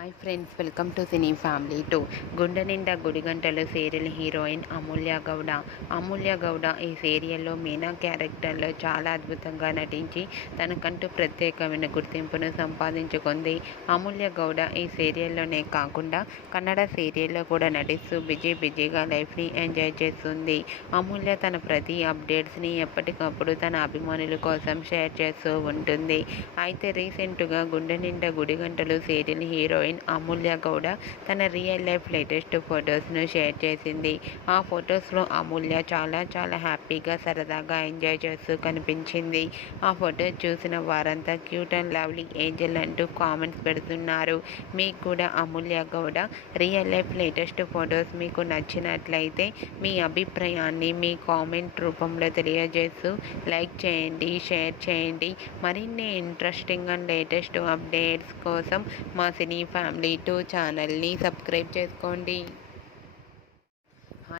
Hi friends, welcome to cine family 2. గుండె నిండా గుడిగంటలు serial heroine అమూల్య గౌడ. అమూల్య గౌడ ఈ సీరియల్లో మీనా క్యారెక్టర్లో చాలా అద్భుతంగా నటించి తనకంటూ ప్రత్యేకమైన గుర్తింపును సంపాదించుకుంది. అమూల్య గౌడ ఈ సీరియల్లోనే కాకుండా కన్నడ సీరియల్లో కూడా నటిస్తూ బిజీగా లైఫ్ని ఎంజాయ్ చేస్తుంది. అమూల్య తన ప్రతి అప్డేట్స్ని ఎప్పటికప్పుడు తన అభిమానుల కోసం షేర్ చేస్తూ ఉంటుంది. అయితే రీసెంట్గా గుండె నిండా గుడిగంటలు సీరియల్ హీరోయిన్ అమూల్య గౌడ తన రియల్ లైఫ్ లేటెస్ట్ ఫొటోస్ను షేర్ చేసింది. ఆ ఫొటోస్లో అమూల్య చాలా హ్యాపీగా సరదాగా ఎంజాయ్ చేస్తూ కనిపించింది. ఆ ఫొటోస్ చూసిన వారంతా క్యూట్ అండ్ లవ్లీ ఏంజల్ అంటూ కామెంట్స్ పెడుతున్నారు. మీకు కూడా Amulya Gowda real life latest photos మీకు నచ్చినట్లయితే మీ అభిప్రాయాన్ని మీ కామెంట్ రూపంలో తెలియజేస్తూ లైక్ చేయండి, షేర్ చేయండి. మరిన్ని ఇంట్రెస్టింగ్ అండ్ లేటెస్ట్ అప్డేట్స్ కోసం మా సినీ ఫ్యామిలీ 2 ఛానల్ని సబ్స్క్రైబ్ చేసుకోండి.